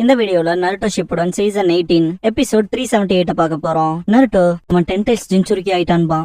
இந்த வீடியோல Naruto Shippuden season 18 episode 378 பார்க்க போறோம். நருட்டோ அவன் 10 டைல்ஸ் ஜின்சுருக்கி ஆயிட்டான்பா.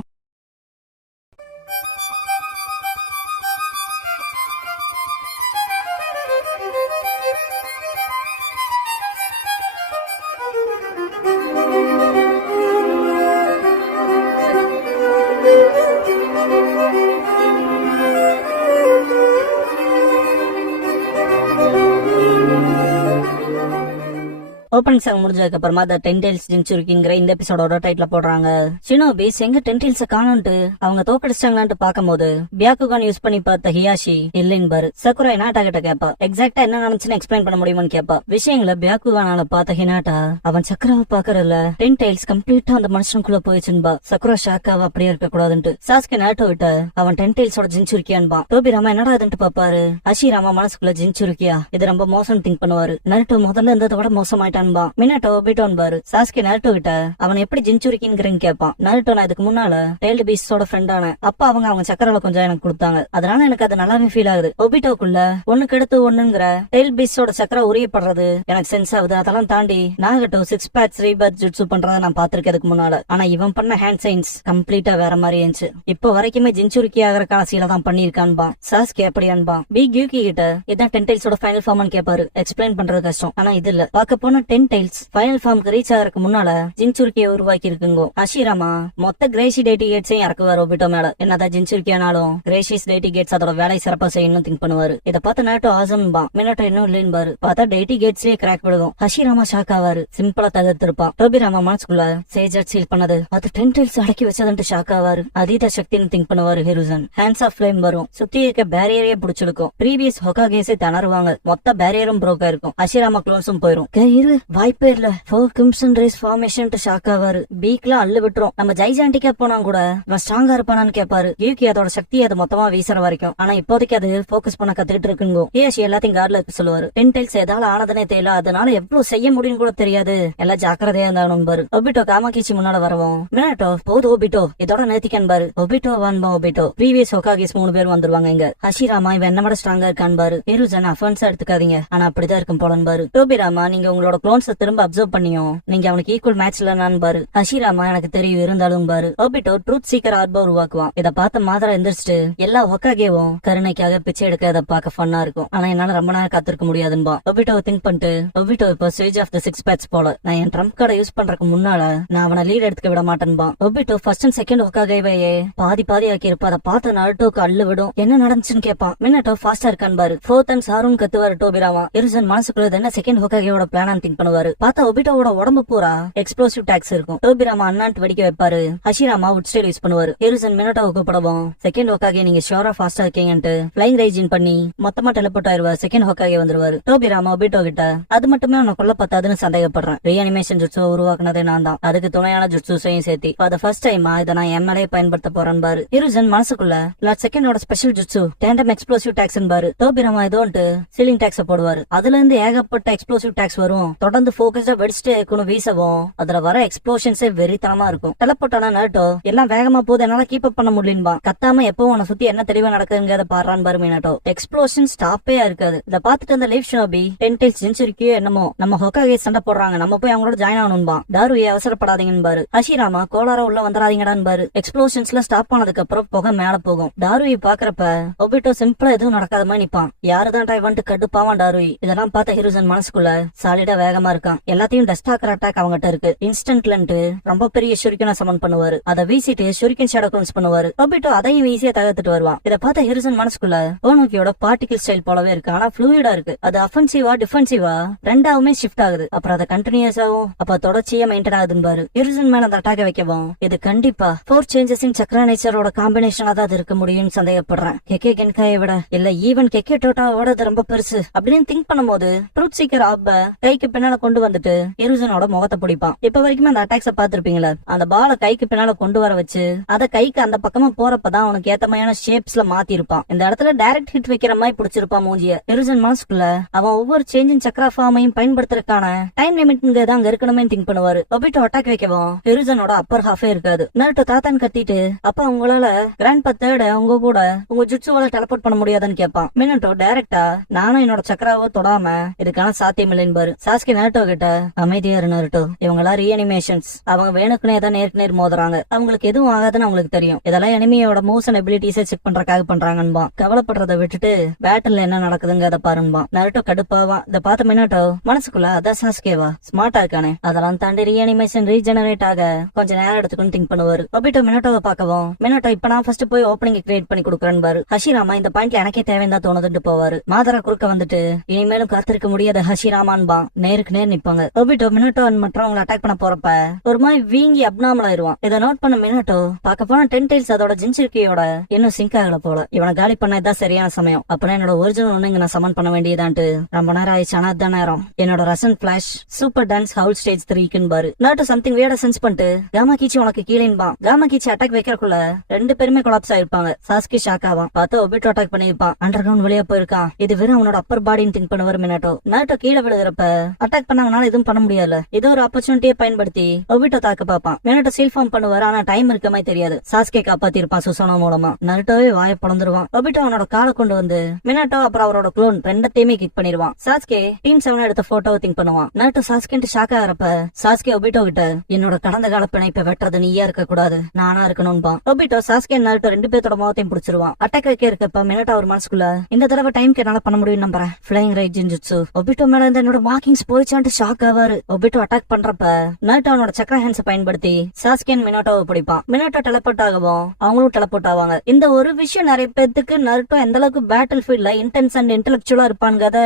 ஓப்பனிங் சாங் முடிஞ்சதுக்கு அப்புறமா த 10 டைல்ஸ் ஜின்சுருக்கிங்கிற இந்த எபிசோடோட டைட்டில் போடுறாங்க. ஷினோபி எங்க 10 டைல்ஸ் காணோன்ட்டு அவங்க தோக்கடிச்சிட்டாங்களான்ட்டு பாக்கும்போது பியாக்குகான் யூஸ் பண்ணி பார்த்த ஹியாஷி இல்லைன்னு பாரு. சக்குரா ஹினாட்டா கிட்ட கேப்பா எக்ஸாக்டா என்ன நடந்துச்சுன்னு எக்ஸ்பிளைன் பண்ண முடியுமான்னு கேப்பா. விஷயங்களை பியாக்குகானால பார்த்த ஹினாட்டா அவன் சக்கராவை பாக்குறதுல 10 டைல்ஸ் கம்ப்ளீட்டா அந்த மனுஷனுக்குள்ள போயிடுச்சுன்பா. சக்குரா ஷாக்காவா அப்படியே இருக்க கூடாதுன்ட்டு சாஸ்கே நாட்டோ விட்ட அவன் 10 டைல்ஸோட ஜின்சுருக்கியான்பா. டோபிராமா என்னடா இதுன்ட்டு பாப்பாரு. அஷிராமா மனசுக்குள்ள ஜின்சுருக்கியா இது ரொம்ப மோசம் திங்க் பண்ணுவாரு. நருட்டோ முதல்ல இருந்ததை விட மோசமாயிட்டான். மினாட்டோ ஒபிட்டோன் பாரு. சாஸ்கே நருட்டோ கிட்ட அவன் எப்படி ஜின்சுருக்கின்னு கேட்பான். நருட்டோ நான் இதுக்கு முன்னால டெய்ல்டு பீஸ்டோட ஃப்ரெண்டான அப்ப அவங்க சக்கரால கொஞ்சம் எனக்கு கொடுத்தாங்க, அதனால எனக்கு அது நல்லாவே ஃபீல் ஆகுது. ஒபிட்டோக்குள்ள ஒண்ணுக்கு எடுத்து ஒண்ணுங்கிற டெய்ல் பீஸ்டோட சக்கரை உரியப்படுறது எனக்கு சென்ஸ் ஆகுது. அதெல்லாம் தாண்டி நாகட்டோ 6 பேட்ச் ரீபர்த் ஜுட்சு பண்றத நான் பாத்திருக்கேன் அதுக்கு முன்னால. ஆனா இவன் பண்ண ஹேண்ட் சைன்ஸ் கம்ப்ளீட்டா வேற மாதிரி இருந்துச்சு. இப்போ வரைக்குமே ஜின்சுருக்கி ஆகிற காசியில தான் பண்ணிருக்கான்பா. சாஸ்கே அப்படியான்பா. பிக் யூகி கிட்ட இதான் 10 டைல்ஸோட ஃபைனல் ஃபார்ம் கேட்பாரு. எக்ஸ்பிளைன் பண்றது கஷ்டம், ஆனா இது இல்ல. பார்க்க போன 10 டைல்ஸ் ஃபைனல் ஃபார்முக்கு ரீச் ஆகிறதுக்கு முன்னால ஜின்சுருக்கியை உருவாக்கி இருக்குங்க. அஷிராமா மொத்த கிரேஷி டேட்டிகேட்ஸையும் இறக்குவார் ஒபிட்டோ மேல. என்னதான் ஜின்சுருக்கியானாலும் கிரேஷிஸ் டேட்டிகேட்ஸ் அதோட வேலை சிறப்பா செய்யணும் திங்க் பண்ணுவாரு. இதை பார்த்து நாட்டோ ஆசம்பா. மினாட்டோ இன்னும் இல்லைன்னு பாரு. பார்த்தா டேட்டிகேட்ஸ்லயே கிராக் விடுவோம். அஷிராமா ஷாக் ஆவாரு. சிம்பிளா தகர்த்திருப்பான். டோபிராமா மனசுக்குள்ள சேஜர் சீல் பண்ணது அது 10 டைல்ஸ் அடக்கி வச்சதுன்ட்டு ஷாக் ஆவாரு. அதீத சக்தின்னு திங்க் பண்ணுவாரு ஹிருசன். ஹேண்ட்ஸ் ஆஃப் ஃபிளேம் வரும். சுத்தி இருக்க பேரியரே பிடிச்சிருக்கும். ப்ரீவியஸ் ஹொகாகேஸே திணறுவாங்க. மொத்த பேரியரும் ப்ரோக்கா இருக்கும். அஷிராமா க்ளோன்ஸும் போயிரும். வாய்ப்பே இல்ல. 4 கிம்சன் ரேஸ் ஃபார்மேஷன் ஷாக் ஆவாரு. பீக்லாம் அள்ளு விட்டுரும். நம்ம ஜைஜாண்டிக்கா போனா கூட நான் ஸ்ட்ராங்கா இருப்பானான்னு கேட்பாரு. யூகி அதோட சக்தி அது மொத்தமா வீசுற வரைக்கும். ஆனா இப்போதைக்கு அது போக்கஸ் பண்ண கத்துக்கிட்டு இருக்குங்க. ஏஷி எல்லாத்தையும் கார்ட்ல இருக்கு சொல்லுவாரு. 10 டைல்ஸ் ஏதால ஆனதுனே தெரியல, அதனால எவ்வளவு செய்ய முடியும் கூட தெரியாது. எல்லாம் ஜாக்கிரதையா இருந்தாலும் பாரு. ஒபிட்டோ காமாக்கிச்சி முன்னால வரவும் மினாட்டோ போது ஒபிட்டோ இதோட நேத்திக்கான் பாரு. ஒபிட்டோ வான்பா. ஒபிட்டோ ப்ரீவியஸ் ஹொகாகேஸ் 3 பேர் வந்துருவாங்க இங்க. ஹஷிராமா இவன் என்ன விட ஸ்ட்ராங்கா இருக்கான் பாரு. ஹிருசன் அஃபென்ஸா எடுத்துக்காதீங்க, ஆனா அப்படிதான் இருக்கும் போலன் பாரு. டோபிராமா நீங்க உங்களோட க்ளோன்ஸ் திரும்ப அப்சர்வ் பண்ணியும் நீங்க அவனுக்கு ஈக்குவல் மேட்ச்ல நான் பாரு. அஷிராமா எனக்கு தெரியும் இருந்தாலும் பாரு. ஒபிட்டோ ட்ரூத் சீக்கர் ஆர்பா உருவாக்குவான். இத பார்த்த மாதரா எந்திரிச்சிட்டு எல்லா ஹொகாகேவும் கருணைக்காக பிச்சை எடுக்க இதை பார்க்க ஃபன்னா இருக்கும். ஆனா என்னால ரொம்ப நேரம் காத்திருக்க முடியாதுன்பா. ஒபிட்டோ திங்க் பண்ணிட்டு ஒபிட்டோ இப்போ ஸ்டேஜ் ஆஃப் தி 6 பேட்ச் போல. நான் என் ட்ரம்ப் கார்டை யூஸ் பண்றதுக்கு முன்னால நான் அவனை லீட் எடுத்துக்க விட மாட்டேன்பா. ஒபிட்டோ ஃபர்ஸ்ட் அண்ட் செகண்ட் ஹொகாகேவையே பாதி ஆக்கி இருப்பா. அதை பார்த்து நருட்டோக்கு அள்ளு விடும். என்ன நடந்துச்சுன்னு கேட்பான். மினாட்டோ ஃபாஸ்டா இருக்கான் பாரு. 4th அண்ட் சாரும் கத்துவாரு டோபிராமா. ஹிருசன் மனசுக்குள்ள என்ன செகண்ட் ஹொகாகேவோட பிளான் திங்க் பண்ணுவாரு. பார்த்தா ஒபிட்டோவோட உடம்பு பூரா எக்ஸ்ப்ளோசிவ் டாக்ஸ் இருக்கும். டோபிராமா அண்ணாட்டு வெடிக்க வைப்பாரு. ஹஷிராமா வுட் ஸ்டைல் யூஸ் பண்ணுவாரு. ஹிருசன் மினாட்டோவை கூப்பிடவும் செகண்ட் ஹொகாகே நீங்க ஷோரா ஃபாஸ்டா இருக்கீங்கன்ட்டு ஃபிளைங் ரேஜின் பண்ணி மொத்தமா டெலிபோர்ட் ஆயிருவாரு. செகண்ட் ஹொகாகே வந்துருவாரு. டோபிராமா ஒபிட்டோ கிட்ட அது மட்டுமே அவனை கொல்ல பத்தாதுன்னு சந்தேகப்படுறேன். ரீஅனிமேஷன் ஜுட்சு உருவாக்குனதே நான் தான், அதுக்கு துணையான ஜுட்சுசையும் சேர்த்தி ஃபார் தி ஃபர்ஸ்ட் டைம் இதை நான் எம்எல்ஏ பயன்படுத்த போறேன் பாரு. ஹிருசன் மனசுக்குள்ள லாட் செகண்டோட special jutsu tandem explosive tags பாரு. டோபிராமா இதோன்ட்டு சீலிங் டாக்ஸ் போடுவாரு. அதுல இருந்து ஏகப்பட்ட எக்ஸ்ப்ளோசிவ் டாக்ஸ் வரும். தொடர்ந்து போக்கஸ்டா வெடிச்சுட்டே இருக்கணும் வீசவும். அதுல வர எக்ஸ்ப்ளோஷன்ஸே வெறித்தனமா இருக்கும். டெலப்போர்ட்டான நருட்டோ எல்லாம் வேகமா போது என்னால கீப் அப் பண்ண முடியும்பா. கத்தாம எப்பவும் உன்னை சுத்தி என்ன தெளிவா நடக்குதுங்கிறத பாடுறான் பாரு மினாட்டோ. எக்ஸ்ப்ளோஷன் ஸ்டாப்பே இருக்காது. இத பாத்துட்டு அந்த லீவ் ஷினோபி 10 டைல்ஸ் ஜின்சுருக்கியோ என்னமோ நம்ம ஹொகாகே சண்டை போடுறாங்க, நம்ம போய் அவங்களோட ஜாயின் ஆகணும்பா. தாருயே அவசரப்படாதீங்கன்னு பாரு. ஹஷிராமா கோலாரா உள்ள வந்துடாதீங்கடான்னு பாரு. எக்ஸ்ப்ளோஷன்ஸ்ல ஸ்டாப் ஆனதுக்கு அப்புறம் புகை மேல போகும். தாருயை பாக்குறப்ப ஒபிட்டோ சிம்பிளா எதுவும் நடக்காத மாதிரி நிப்பான். யாருதான் வந்துட்டு கடுப்பாவான் தாருயி. இதெல்லாம் பார்த்த ஹிருசன் மனசுக்குள்ள சாலிடா வேகமா இருக்கான். எல்லாத்தையும் டஸ்ட் ஆக்கிற அட்டாக் அவங்ககிட்ட இருக்கு. இன்ஸ்டன்ட்லன்ட்டு ரொம்ப பெரிய ஷுரிக்கனை சமன் பண்ணுவாரு. அதை வீசிட்டு ஷுரிக்கன் ஷேடோ க்ளோன்ஸ் பண்ணுவாரு. ஒபிட்டோ அதையும் ஈஸியா தகர்த்துட்டு வருவான். இதை பார்த்த ஹிருசன் மனசுக்குள்ள ஓனோக்கியோட பார்ட்டிகல் ஸ்டைல் போலவே இருக்கு, ஆனா ஃப்ளூயிடா இருக்கு. அது அஃபென்சிவா டிஃபென்சிவா ரெண்டாவுமே ஷிஃப்ட் ஆகுது. அப்புறம் அதை கண்டினியூஸாவும் அப்ப தொடர்ச்சியா மெயின்டைன் ஆகுதுன்னு பாரு. ஹிருசன் மேல அந்த அட்டாக வைக்கவும் இது கண்டிப்பா 4 சேஞ்சஸ் இன் சக்ரா நேச்சரோட காம்பினேஷனா தான் இருக்க முடியும்னு சந்தேகப்படுறேன். கெக்கே கென்காயை விட இல்ல ஈவன் கெக்கே டோட்டாவோட அது ரொம்ப பெருசு அப்படின்னு திங்க் பண்ணும்போது ட்ரூத் சீக்கர் ஆப்ப கைக்கு பின்னாடி பின்னால கொண்டு வந்துட்டு எருசனோட முகத்தை பிடிப்பான். இப்ப வரைக்குமே அந்த அட்டாக்ஸ பாத்திருப்பீங்களா, அந்த பாலை கைக்கு பின்னால கொண்டு வர வச்சு அத கைக்கு அந்த பக்கமா போறப்பதான் அவனுக்கு ஏத்தமையான ஷேப்ஸ்ல மாத்தி இருப்பான். இந்த இடத்துல டைரக்ட் ஹிட் வைக்கிற மாதிரி பிடிச்சிருப்பான் மூஞ்சிய. எருசன் மனசுக்குள்ள அவன் ஒவ்வொரு சேஞ்சிங் சக்கரா ஃபார்மையும் பயன்படுத்துறதுக்கான டைம் லிமிட் அங்க இருக்கணுமே திங்க் பண்ணுவாரு. ஒபிட்டோ அட்டாக் வைக்கவும் எருசனோட அப்பர் ஹாஃபே இருக்காது. நருட்டோ தாத்தான் கத்திட்டு, அப்ப உங்களால கிராண்ட் பா தேர்ட் உங்க கூட உங்க ஜுட்சுவால டெலபோர்ட் பண்ண முடியாதுன்னு கேட்பான். மினட்டோ டைரக்டா நானும் என்னோட சக்கராவோ தொடாம இதுக்கான சாத்தியம் இல்லைன்னு பாரு. சாஸ்கி நருட்டோ கிட்ட, அமைதியா இரு நருட்டோ, இவங்களா ரீஅனிமேஷன்ஸ், அவங்க வேணுக்குனே தான் நேருக்கு நேர் மோதுறாங்க, அவங்களுக்கு எதுவும் ஆகாதுன்னு அவங்களுக்கு தெரியும், இதெல்லாம் எனிமியோட மூவ்ஸ் அண்ட் எபிலிட்டிஸை செக் பண்றதுக்காக பண்றாங்கன்பா. கவலைப்படுறதை விட்டுட்டு பேட்டில் என்ன நடக்குதுங்க அதை பாருன்பா. நருட்டோ கடுப்பாவான். இதை பார்த்த மினட்டோ மனசுக்குள்ள அதான் சாஸ்கேவா ஸ்மார்ட்டா இருக்கானே, அதெல்லாம் தாண்டி ரீஅனிமேஷன் ரீஜெனரேட் ஆக கொஞ்ச நேரம் எடுத்துக்கணும் திங்க் பண்ணுவாரு. ஒபிட்டோ மினட்டோவை பார்க்கவும், மினட்டோ இப்ப நான் ஃபர்ஸ்ட் போய் ஓப்பனிங் கிரியேட் பண்ணி கொடுக்குறேன்னு பாரு. ஹஷிராமா இந்த பாயிண்ட்ல எனக்கே தேவைன்னு தான் தோணுதுட்டு போவாரு. மாதரா குறுக்க வந்துட்டு இனிமேலும் காத்திருக்க முடியாத ஹஷிராமான்பா. நேருக்கு நேர் நிப்பாங்க. ஒபிட்டோ மினட்டோ மற்றவங்களை அட்டாக் பண்ண போறப்ப ஒரு மாதிரி வீங்கி அப்நார்மல் ஆயிருவான். இதை நோட் பண்ண மினட்டோ பார்க்க போனா டென்டைல்ஸ் அதோட ஜின்சிருக்கியோட இன்னும் சிங்க் ஆகல போல, இவனை காலி பண்ண இதான் சரியான சமயம். அப்பனா என்னோட ஒரிஜினல் ஒண்ணு இங்க நான் சமன் பண்ண வேண்டியதான்ட்டு ரொம்ப நேரம் ஆயிடுச்சு. ஆனா அதான் நேரம். என்னோட ரசன் flash super dance howl stage 3க்குன்னு பாரு. நாட்டு சம்திங் வியர்டா சென்ஸ் பண்ணிட்டு காமா கீச்சி உனக்கு கீழேன்பான். காமா கீச்சி அட்டாக் வைக்கிறக்குள்ள ரெண்டு பேருமே கொலாப்ஸ் ஆயிருப்பாங்க. சாஸ்கி ஷாக் ஆவான். பார்த்து ஒபிட்டோ அட்டாக் பண்ணிருப்பான். அண்டர் கிரவுண்ட் வெளியே போயிருக்கான். இது வெறும் அவனோட அப்பர் பாடின்னு திங்க் பண்ணுவார் மினட்டோ. நாட்டோ கீழே விழுகிறப்ப அட்டாக் பண்ணவனால எதுவும் பண்ண முடியல. ஏதோ ஒரு ஆப்பர்ச்சுனிட்டியை பயன்படுத்தி ஒபிட்டோ தாக்க பாப்பான். மினட்டோ சீல் ஃபார்ம் பண்ணுவாரு. ஆனா டைம் இருக்க மாதிரி தெரியாது. சாஸ்கே காப்பாத்திருப்பான் சுசோனோ மூலமா. நருட்டோவே வாய பிளந்துருவான். ஒபிட்டோ அவனோட காலை கொண்டு வந்து மினட்டோ அப்புறம் அவரோட குளோன் ரெண்டத்தையுமே கிக் பண்ணிடுவான். சாஸ்கே டீம் 7 எடுத்த போட்டோவை திங்க் பண்ணுவான். நருட்டோ சாஸ்கேன்ட்டு ஷாக் ஆகிறப்ப சாஸ்கே ஒபிட்டோ கிட்ட, என்னோட கடந்த கால பிணைப்பை வெட்டுறது நீயா இருக்க கூடாது, நானா இருக்கணும்பா. ஒபிட்டோ சாஸ்கே நருட்டோ ரெண்டு பேர்த்தோட முகத்தையும் பிடிச்சிருவான். அட்டாக் வைக்க இருக்கப்ப மினட்டோ ஒரு மனசுக்குள்ள, இந்த தடவை டைம் என்னால பண்ண முடியும் நம்புறேன், ஃபிளைங் ரைட் ஜின்ஜுட்சு. ஒபிட்டோ மேல இந்த என்னோட மார்க்கிங்ஸ் போயிச்சான்ட்டு ஷாக் ஆவாரு. ஒபிட்டோ அட்டாக் பண்றப்ப நருட்டோ அவனோட சக்கர ஹேண்ட்ஸ் பயன்படுத்தி சாஸ்கேன் மினட்டோவை பிடிப்பான். மினட்டோ டெலபோர்ட் ஆகவும் அவங்களும் டெலபோர்ட் ஆவாங்க. இந்த ஒரு விஷயம் நிறைய பேத்துக்கு நருட்டோ எந்த அளவுக்கு பேட்டில் ஃபீல்ட்ல இன்டென்ஸ் அண்ட் இன்டெலெக்சுவலா இருப்பான்ங்கத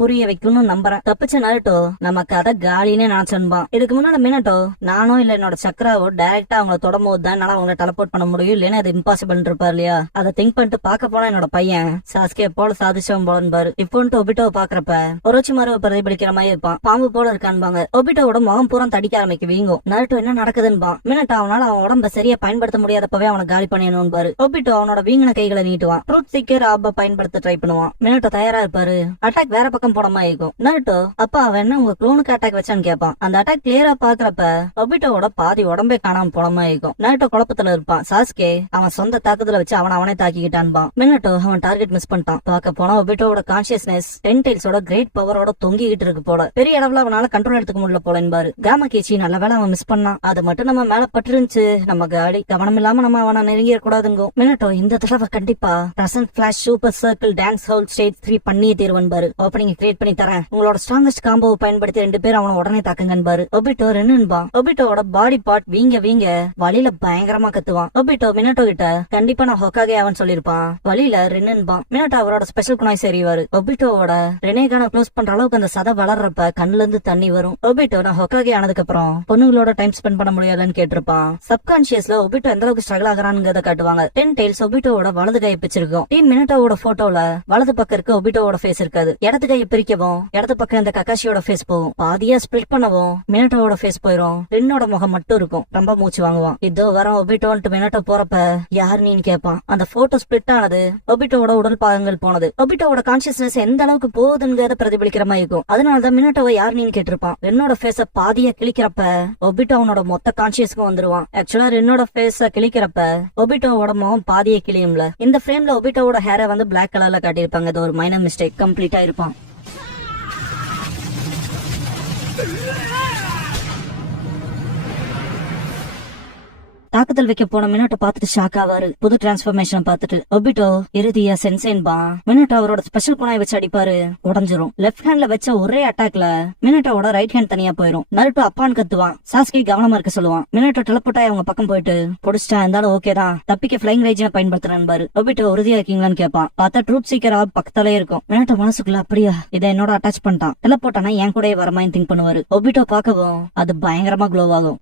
புரிய வைக்கணும்னு நம்புறேன். தப்பிச்ச நருட்டோ நம்ம கதை காலினே நினைச்சன்பான். இதுக்கு முன்னாடி மினட்டோ நானும் இல்ல என்னோட சக்கராவோ டைரக்டா அவங்களை தொடம்போது தான் என்னால அவங்களை டெலபோர்ட் பண்ண முடியும், இல்லைன்னா அது இம்பாசிபிள் இருப்பார் இல்லையா. அதை திங்க் பண்ணிட்டு பாக்க போனா என்னோட பையன் சாஸ்கே போல சாதிச்சவன் போலன்னு பாரு. இப்போன்ட்டு ஒபிட்டோவை பாக்குறப்ப ஒரோச்சி மரவை பிரதிபலிக்கிற மாதிரி இருப்பான். பாம்பு போல இருக்கான்பாங்க. ஒபிட்டோவோட முகம் பூரா தடிக்க ஆரம்பிக்க வீங்கும். நருட்டோ என்ன நடக்குதுன்பான். மினட்டோ அவனால அவன் உடம்ப சரியா பயன்படுத்த முடியாதப்பவே அவனை காலி பண்ணிடணும் பாரு. ஒபிட்டோ அவனோட வீங்கின கைகளை நீட்டுவான். ட்ரூத் சீக்கர் ஆப்ப பயன்படுத்த ட்ரை பண்ணுவான். மினட்டோ தயாரா இருப்பாரு. அட்டாக் வேற பக்கம் போட மாதிரி இருக்கும். நருட்டோ அப்பா அவன் என்ன உங்க குளோனுக்கு அட்டாக் வச்சான்னு கேட்பான். அந்த அட்டாக் கிளியரா பாக்குறப்ப ஒபிட்டோவோட பாதி உடம்பே காணாம போன மாதிரி இருக்கும். நருட்டோ குழப்பத்துல இருப்பான். சாஸ்கே அவன் சொந்த தாக்குதல வச்சு அவனே தாக்கிக்கிட்டான்பான். மினட்டோ அவன் டார்கெட் மிஸ் பண்ணிட்டான். பார்க்க போனா ஒபிட்டோவோட கான்சியஸ்னஸ் டென்டைல்ஸோட கிரேட் பவரோட தொங்கிக்கிட்டு இருக்கு போல. பெரிய அளவுல அவனால கண்ட்ரோல் எடுத்துக்க முடியல போல என்பாரு. காமா கீச்சி நல்ல வேலை அவன் மிஸ் பண்ணான். அது மட்டும் நம்ம மேல பட்டுருந்துச்சு, நம்ம காடி கவனம் இல்லாம நம்ம அவனை நெருங்கிட கூடாதுங்க. மினட்டோ இந்த தடவை கண்டிப்பா present flash super circle dance howl stage 3 பண்ணியே தீர்வன் பாரு. ஓப்பனிங் கிரியேட் பண்ணி தரேன், உங்களோட ஸ்ட்ராங்கஸ்ட் காம்போவை பயன்படுத்தி ரெண்டு பேரும் அவனை உடனே தாக்குங்கன்னு பாரு. ஒபிட்டோ ரென்னுன்பான். ஒபிட்டோவோட பாடி பார்ட் வீங்க வழியில பயங்கரமா கத்துவான். ஒபிட்டோ மினட்டோ கிட்ட கண்டிப்பா நான் ஹொக்காகே அவன் சொல்லிருப்பான். வழியில ரென்னுன்பான். மினட்டோ அவரோட ஸ்பெஷல் குணாய் சரிவாரு. ஒபிட்டோவோட ரெனேகான க்ளோஸ் பண்ற அளவுக்கு அந்த சதை வளர்றப்ப கண்ணுல இருந்து தண்ணி வரும். ஒபிட்டோ நான் ஹொக்காகே ஆனதுக்கு அப்புறம் பொண்ணுங்களோட டைம் ஸ்பெண்ட் பண்ண முடியாதுன்னு கேட்டிருப்பான். சப்கான்சியஸ்ல ஒபிட்டோ எந்த அளவுக்கு ஸ்ட்ரகிள் ஆகிறான்னு காட்டுவாங்க. டென்டைல்ஸ் ஒபிட்டோவோட வலது கையை பிச்சிருக்கும். டீம் மினட்டோவோட போட்டோல வலது பக்கம் இருக்க ஒபிட்டோவோட ஃபேஸ் இருக்காது. இடது கையை பிரிக்கவும் இடது பக்கம் இந்த கக்காஷியோட ஃபேஸ் போகும். பாதியா ஸ்பிளிட் பண்ணவும் மினட்டோவோட ஃபேஸ் போயிரும். ரென்னோட முகம் மட்டும் இருக்கும். ரொம்ப மூச்சு வாங்குவான். இதோ வர ஒபிட்டோன்ட்டு மினட்டோ போறப்ப யாரு நீன்னு கேட்பான். அந்த போட்டோ ஸ்பிளிட் ஆனது ஒபிட்டோவோட உடல் பாகங்கள் போனது. ஒபிட்டோவோட கான்சியஸ்னஸ் எந்த அளவுக்கு போகுதுங்கிறத பிரதிபலிக்கிற மாதிரி இருக்கும். அதனாலதான் மினட்டோவை யாரு நீன்னு கேட்டிருப்பான். ரென்னோட ஃபேஸ பாதியா கிழிக்கிறப்ப ஒபிட்டோ அவனோட மொத்த கான்சியஸ்க்கும் வந்துருவான். ஆக்சுவலா ரென்னோட ஃபேஸ கிழிக்கிறப்ப ஒபிட்டோவோட முகம் பாதியே கிளியும்ல. இந்த ஃப்ரேம்ல ஒபிட்டோவோட ஹேரை வந்து பிளாக் கலர்ல காட்டியிருப்பாங்க. இது ஒரு மைனர் மிஸ்டேக். கம்ப்ளீட்டா இருப்பான். தாக்குதல் வைக்க போன மினட்டோ பார்த்துட்டு ஷாக் ஆவாரு. புது டிரான்ஸ்பர்மேஷன் பார்த்துட்டு ஒபிட்டோ இறுதியா சென்சேன்பா. மினட்டோ அவரோட ஸ்பெஷல் குணாய் வச்சு அடிப்பாரு. உடஞ்சிரும். லெஃப்ட் ஹேண்ட்ல வச்ச ஒரே அட்டாக்ல மினட்டோவோட ரைட் ஹேண்ட் தனியா போயிரும். நருட்டோ அப்பான்னு கத்துவான். சாஸ்கே கவனமா இருக்க சொல்லுவான். மினட்டோ டெலபோர்ட்டாய் அவங்க பக்கம் போயிட்டு புடிச்சிட்டா இருந்தாலும் ஓகே தான், தப்பிக்க பிளைங் ரேஜ் பயன்படுத்துறேன் பாரு. ஒபிட்டோ உறுதியா இருக்கீங்களான்னு கேட்பான். பார்த்தா ட்ரூத் சீக்கர் பக்கத்தாலே இருக்கும். மினட்டோ மனசுக்குள்ள அப்படியா இதை என்னோட அட்டாச் பண்ணிட்டான், டெலபோர்ட்டானா என் கூட வரமான்னு திங்க் பண்ணுவாரு. ஒபிட்டோ பார்க்கவும் அது பயங்கரமா க்ளோ ஆகும்.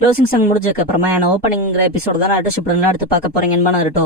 க்ளோசிங் சாங் முடிஞ்சதுக்கு அப்புறமா என்ன ஓப்பனிங்கிற எபிசோட தான் அடுத்த ஷிப்ல எடுத்து பார்க்க போறீங்கன்னு நருட்டோ.